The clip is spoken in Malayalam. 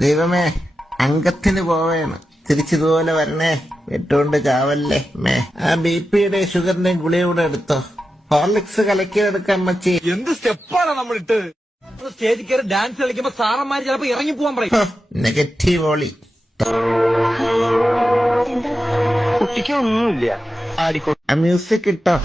ദൈവമേ, അംഗത്തിന് പോവേണ്. തിരിച്ചിതുപോലെ വരണേ. വെട്ടുകൊണ്ട് ചാവല്ലേ മേ. ആ BP-യുടെ ഷുഗറിന്റെയും ഗുളിക കൂടെ എടുത്തോ. ഹോർലിക്സ് കലക്കിയെടുക്കാൻ മച്ചി. എന്ത് സ്റ്റെപ്പാണ് നമ്മൾ ഇട്ട് സ്റ്റേജിൽ കയറി ഡാൻസ് കളിക്കുമ്പോ സാറന്മാര് ചിലപ്പോ ഇറങ്ങി പോവാൻ പറയും. നെഗറ്റീവ് ഓളി. കുട്ടിക്കൊന്നുമില്ല. മ്യൂസിക് ഇട്ടോ.